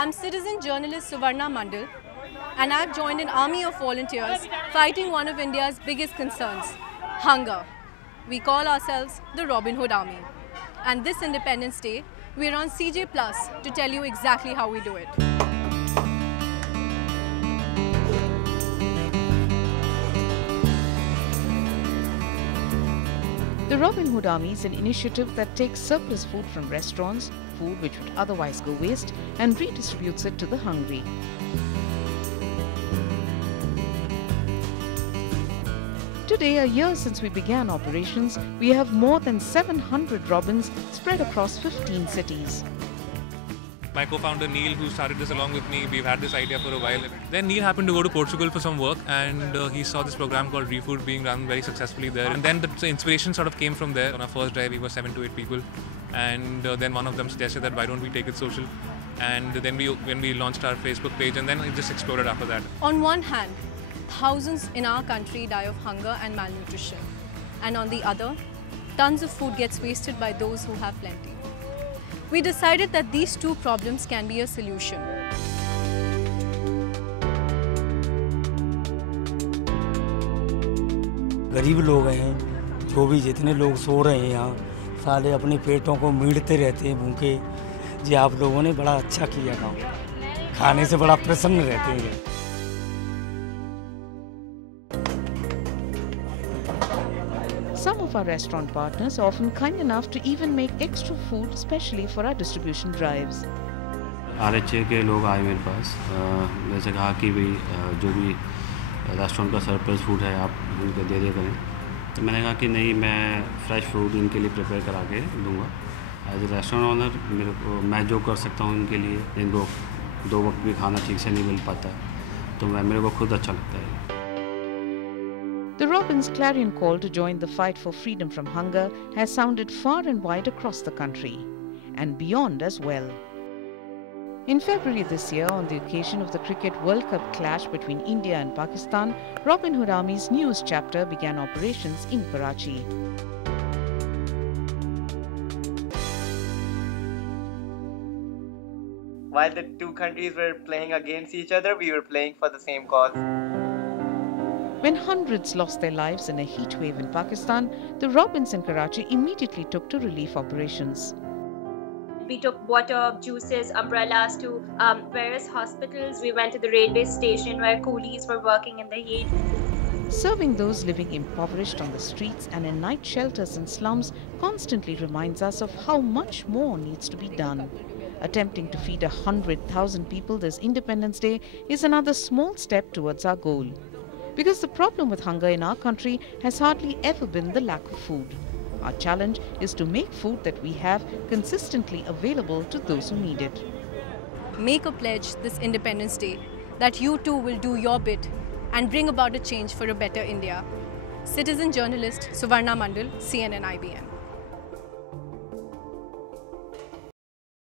I'm citizen journalist Suvarna Mandal, and I've joined an army of volunteers fighting one of India's biggest concerns, hunger. We call ourselves the Robinhood Army. And this Independence Day, we're on CJ Plus to tell you exactly how we do it. The Robinhood Army is an initiative that takes surplus food from restaurants, food which would otherwise go waste, and redistributes it to the hungry. Today, a year since we began operations, we have more than 700 Robins spread across 15 cities. My co-founder Neil, who started this along with me, we've had this idea for a while. Then Neil happened to go to Portugal for some work, and he saw this program called Refood being run very successfully there. And then the inspiration sort of came from there. On our first drive, we were 7 to 8 people, and then one of them suggested that why don't we take it social? And then when we launched our Facebook page, and then it just exploded after that. On one hand, thousands in our country die of hunger and malnutrition. And on the other, tons of food gets wasted by those who have plenty. We decided that these two problems can be a solution. गरीब लोग हैं, जो भी जितने लोग सो रहे हैं यहाँ, साले अपने पेटों को मीड़ते रहते हैं भूखे। जी आप लोगों ने बड़ा अच्छा किया काम, खाने से बड़ा प्रसन्न रहते हैं। Some of our restaurant partners are often kind enough to even make extra food especially for our distribution drives. RHA के लोग आए मेरे पास, वैसे कहा कि भाई जो भी रेस्टोरेंट का सरप्लस फूड है आप उनको दे दिया करें। तो मैंने कहा कि नहीं, मैं फ्रेश फूड इनके लिए प्रिपेयर करा के दूँगा। एज ए रेस्टोरेंट ऑनर मैं जो कर सकता हूँ इनके लिए, इनको 2 वक्त भी खाना ठीक से नहीं मिल पाता, तो मेरे को खुद अच्छा लगता है। The Robins' clarion call to join the fight for freedom from hunger has sounded far and wide across the country, and beyond as well. In February this year, on the occasion of the Cricket World Cup clash between India and Pakistan, Robinhood Army's news chapter began operations in Karachi. While the two countries were playing against each other, we were playing for the same cause. When hundreds lost their lives in a heat wave in Pakistan, the Robins in Karachi immediately took to relief operations. We took water, juices, umbrellas to various hospitals. We went to the railway station where coolies were working in the heat. Serving those living impoverished on the streets and in night shelters and slums constantly reminds us of how much more needs to be done. Attempting to feed 100,000 people this Independence Day is another small step towards our goal. Because the problem with hunger in our country has hardly ever been the lack of food. Our challenge is to make food that we have consistently available to those who need it. Make a pledge this Independence Day that you too will do your bit and bring about a change for a better India. Citizen journalist Suvarna Mandal, CNN IBN.